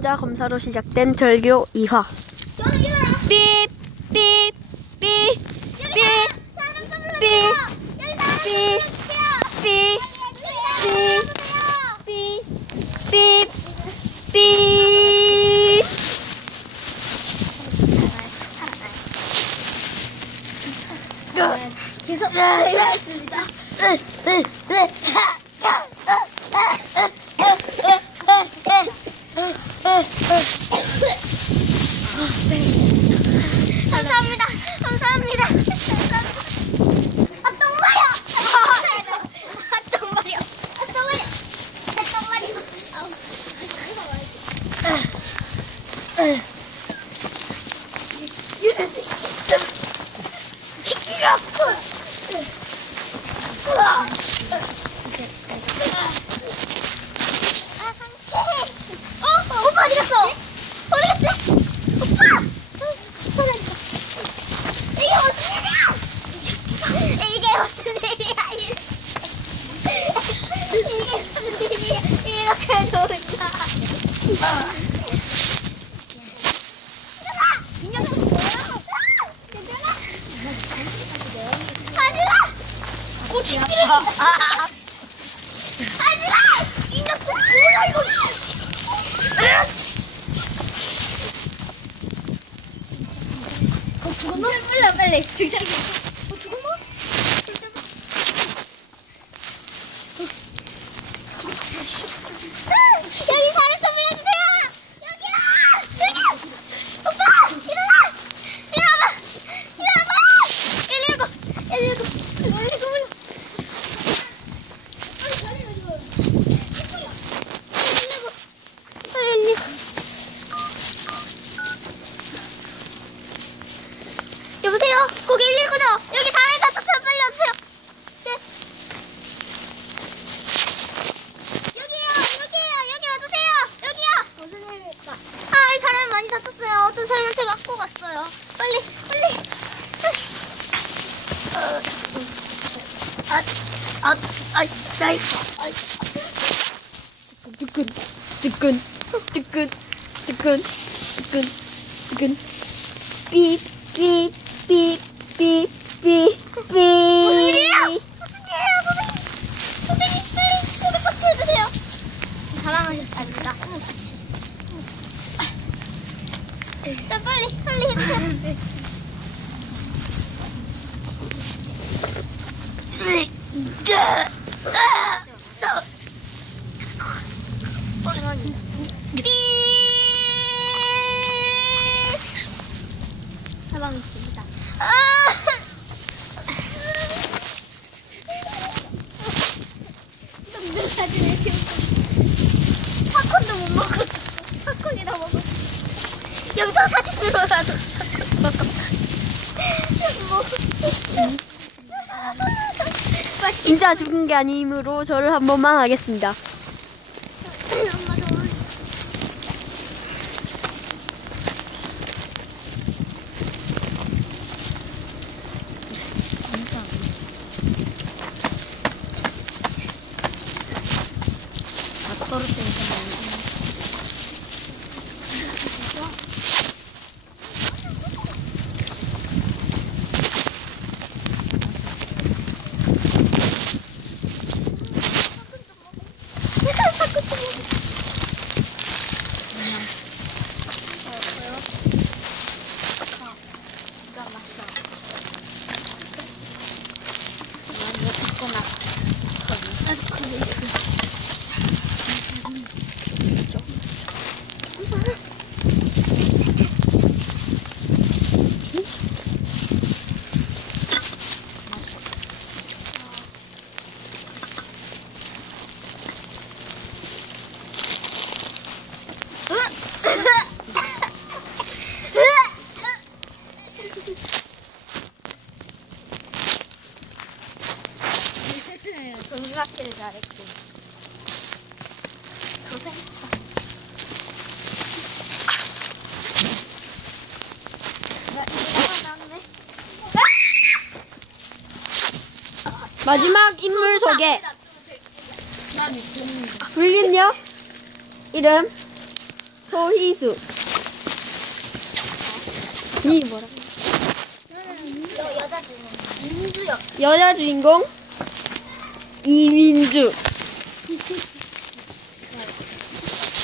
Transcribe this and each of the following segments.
혼자 검사로 시작된 절교 2화. 삐, 삐, 삐, 삐, 삐, 삐, 삐, 삐, 삐, 삐. 계속 해봤습니다. 감사합니다. 감사합니다. 아, 똥 마려! 아, 똥 마려! 아, 똥 마려! 아, 똥 마려! 아우. 아. 어? 이게 무슨 일이야? 이게. 일어나! 민혁은 뭐야? 괜찮아? 하지마! 하지마! 이 녀석 뭐야 이거! 어 죽었나? 빨리 빨리 등장이 어 죽었나? 여기 사람 좀 불러주세요! 여기요! 여기! 오빠! 일어나! 일어나봐! 일어나봐! 119! 119! 119! 119! 여보세요? 거기 119죠? 여기 사람이 다쳤어요. 빨리 와주세요. 네. 여기요, 여기요, 여기 와주세요. 여기요. 무슨 일일까? 아, 이 사람이 많이 다쳤어요. 어떤 사람한테 맞고 갔어요. 빨리, 빨리. 아, 아, 아, 나이, 아, 뜨끈, 뜨끈, 뜨끈, 뜨끈, 뜨끈, 뜨끈. 삐, 삐, 삐, 삐, 삐, 삐. 무슨 일이야? 무슨 일이에요, 선생님? 선생님, 빨리 여기 처치해주세요. 사랑하셨습니다. 자, 빨리, 빨리 해주세요. 삐! 진짜 죽은 게 아니므로 저를 한 번만 하겠습니다. 떨어뜨리는 거 잘했고. 고생했어. 마지막 인물 소개. 불린요? 이름 소희수. 이 뭐라? 여, 여자 주인공. 여자 주인공 이민주.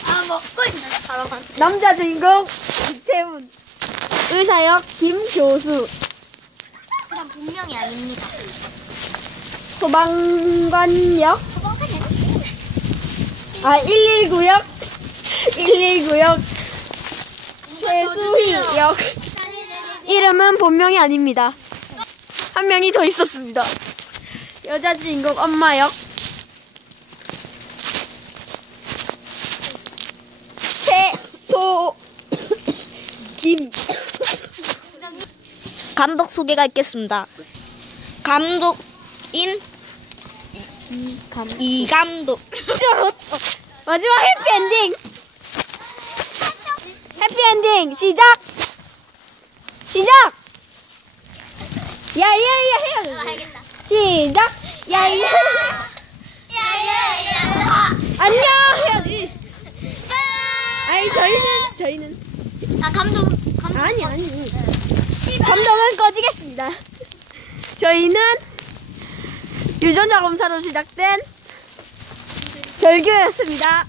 아, 먹고 있는 사람한 남자 주인공 이태훈. 의사역 김교수. 그냥 분명히 아닙니다. 소방관역. 아 119역 119역 최수희역 이름은 본명이 아닙니다. 한 명이 더 있었습니다. 여자 주인공 엄마역 최소. 김. 감독 소개가 있겠습니다. 감독인 이감 이감독. 마지막 해피엔딩! 해피엔딩! 시작! 시작! 야야야 해야 돼. 시작. 야야 야야야. 안녕 해야지 아니 저희는 저희는. 아 감독 감독. 아니 아니 감독은 꺼지겠습니다. 저희는 유전자 검사로 시작된 절교였습니다